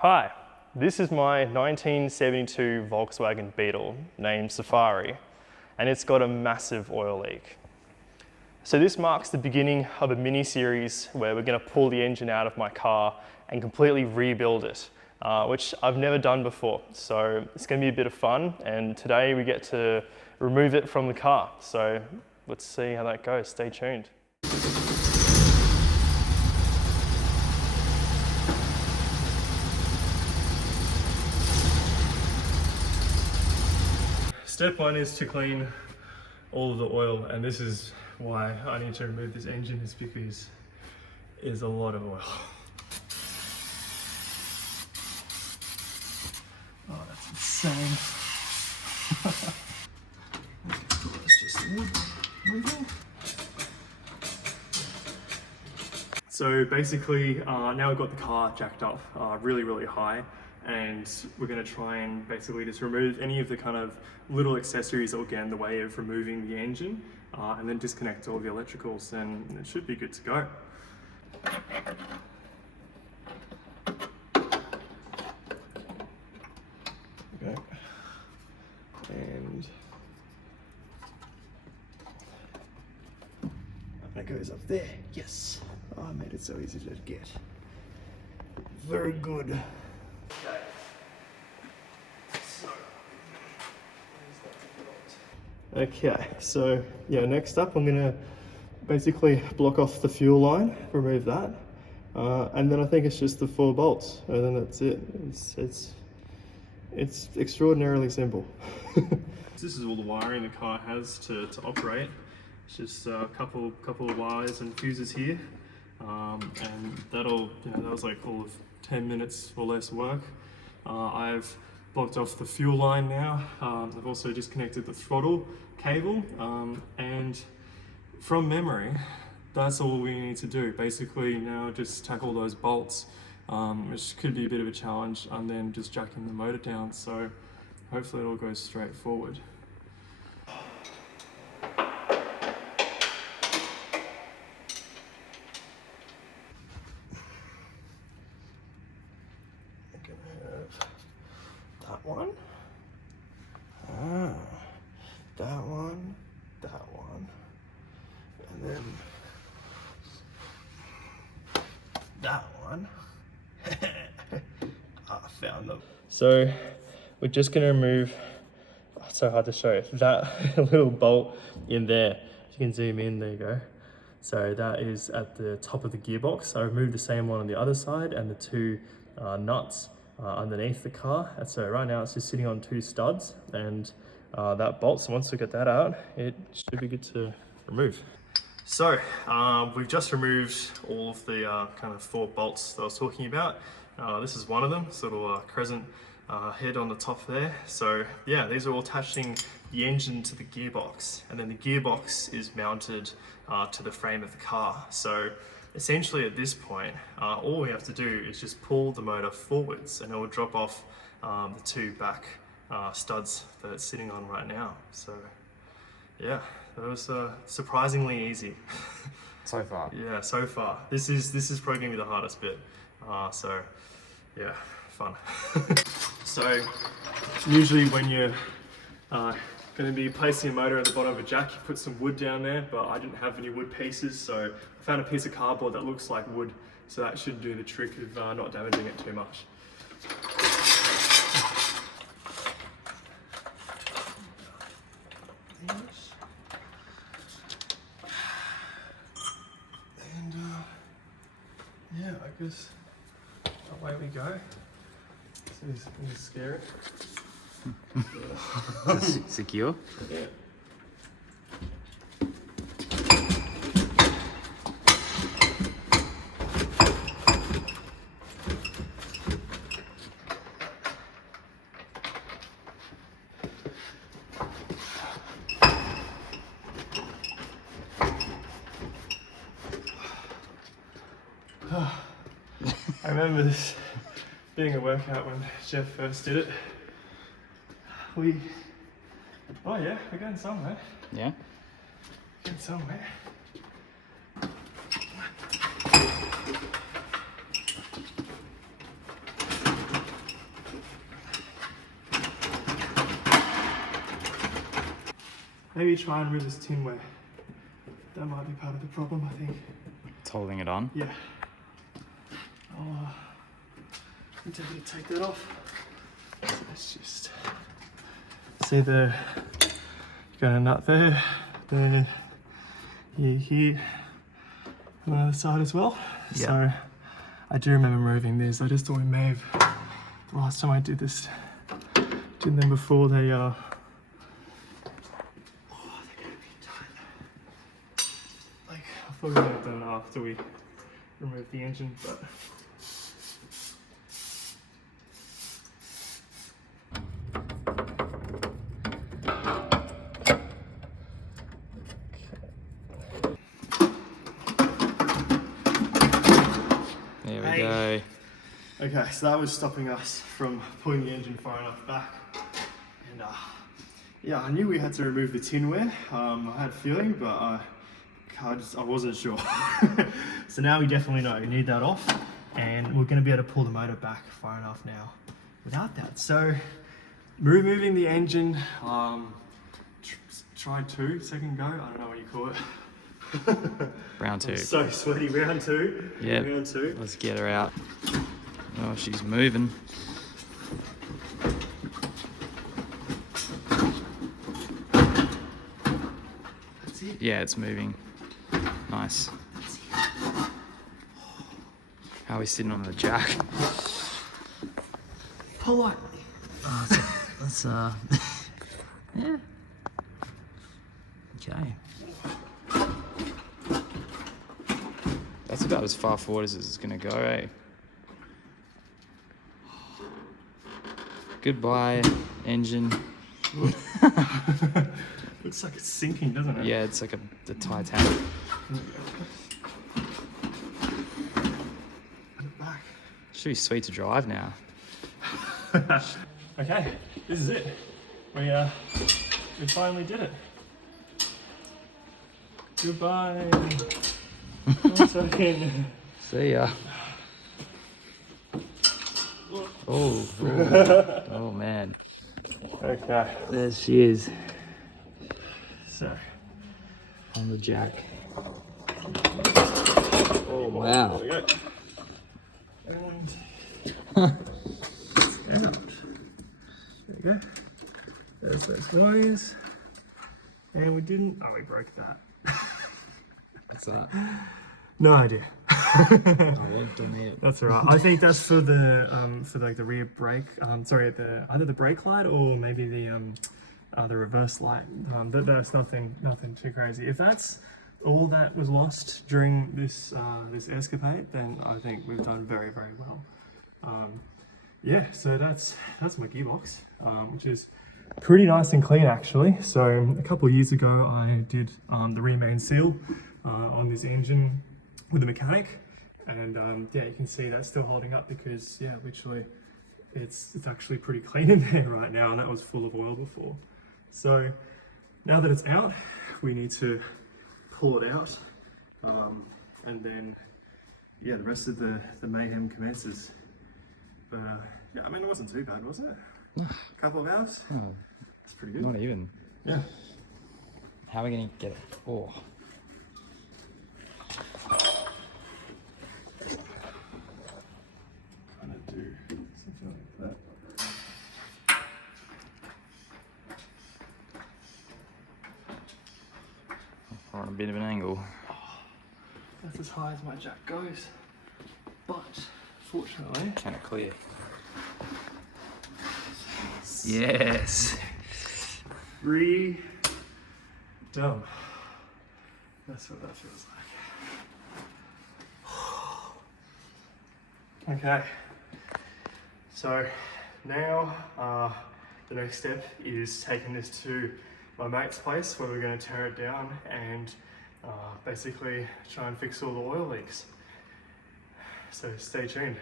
Hi, this is my 1972 Volkswagen Beetle named Safari, and it's got a massive oil leak. So this marks the beginning of a mini-series where we're going to pull the engine out of my car and completely rebuild it, which I've never done before. So it's going to be a bit of fun, and today we get to remove it from the car. So let's see how that goes. Stay tuned. Step one is to clean all of the oil, and this is why I need to remove this engine, is because it's a lot of oil. Oh, that's insane. It's just wood moving. So basically, now we've got the car jacked up really high, and we're going to try and basically just remove any of the kind of little accessories that will get in the way of removing the engine, and then disconnect all the electricals, and it should be good to go. Okay. And that goes up there. Yes. Oh, I made it so easy to get. Very good. Okay. Okay, so yeah, next up I'm gonna basically block off the fuel line, remove that, and then I think it's just the 4 bolts, and then that's it. It's extraordinarily simple. This is all the wiring the car has to operate. It's just a couple of wires and fuses here, and that'll, that was like all of 10 minutes or less work. I've blocked off the fuel line now. I've also disconnected the throttle cable, and from memory, that's all we need to do. Basically now just tackle those bolts, which could be a bit of a challenge, and then just jacking the motor down. So hopefully it all goes straight forward. That one, that one, and then that one. I found them. So we're just going to remove, it's so hard to show, that little bolt in there. You can zoom in, there you go. So that is at the top of the gearbox. I removed the same one on the other side, and the 2 nuts underneath the car. And so right now it's just sitting on 2 studs, and that bolt, so once we get that out, it should be good to remove. So we've just removed all of the kind of 4 bolts that I was talking about. This is one of them, sort of crescent head on the top there. So yeah, these are all attaching the engine to the gearbox, and then the gearbox is mounted to the frame of the car. So essentially at this point, all we have to do is just pull the motor forwards, and it will drop off the 2 back studs that it's sitting on right now. So yeah, that was surprisingly easy. So far. Yeah, so far. This is probably gonna be the hardest bit. So yeah, fun. So usually when you're going to be placing a motor at the bottom of a jack, you put some wood down there, but I didn't have any wood pieces, so I found a piece of cardboard that looks like wood, so that should do the trick of not damaging it too much. And yeah, I guess away we go. This is scary. Is it secure? Yeah. I remember this being a workout when Jeff first did it. Oh yeah, we're going somewhere. Yeah. Going somewhere. maybe try and remove this tinware. That might be part of the problem, I think. It's holding it on. Yeah. Oh, I'm tempted to take that off. So let's just see the, you got a nut there, then here on the other side as well. Yeah. So I do remember removing these. I just thought we may have, the last time I did this, did them before they they're gonna be tight. Like, I thought we would have done it after we removed the engine, but There we go. okay, so that was stopping us from pulling the engine far enough back. And yeah, I knew we had to remove the tinware. I had a feeling, but I wasn't sure. So now we definitely know we need that off, and we're going to be able to pull the motor back far enough now without that. So removing the engine, tried two, second go, I don't know what you call it. Round 2. So sweaty, round 2. Yeah. Round 2. Let's get her out. Oh, she's moving. That's it. Yeah, it's moving. Nice. How are we sitting on the jack? Politely. Let's yeah. Okay. That's about as far forward as it's gonna go, eh? Goodbye, engine. Looks like it's sinking, doesn't it? Yeah, it's like the Titanic. Put it back. Should be sweet to drive now. Okay, this is it. We finally did it. Goodbye. One second. See ya. Oh, oh man. Okay. There she is So, on the jack. Oh wow. there we go. And it's out. There we go. There's those wires. And we didn't. Oh, we broke that. What's that? No idea. Oh, don't it. That's alright. I think that's for the like the rear brake. Sorry, either the brake light or maybe the reverse light. That's nothing too crazy. If that's all that was lost during this this escapade, then I think we've done very, very well. Yeah, so that's my gearbox, which is pretty nice and clean actually. So a couple of years ago, I did the remain seal on this engine with a mechanic, and yeah, you can see that's still holding up because yeah, literally it's actually pretty clean in there right now, and that was full of oil before. So now that it's out, we need to pull it out, and then yeah, the rest of the mayhem commences. But yeah, I mean, it wasn't too bad, was it? A couple of hours. Oh, That's pretty good. not even. Yeah. How are we gonna get it? Oh. Kind of do something like that. We're on a bit of an angle. That's as high as my jack goes, but fortunately, Can it clear? Yes. done. That's what that feels like. Okay, so now the next step is taking this to my mate's place where we're going to tear it down and basically try and fix all the oil leaks. So stay tuned.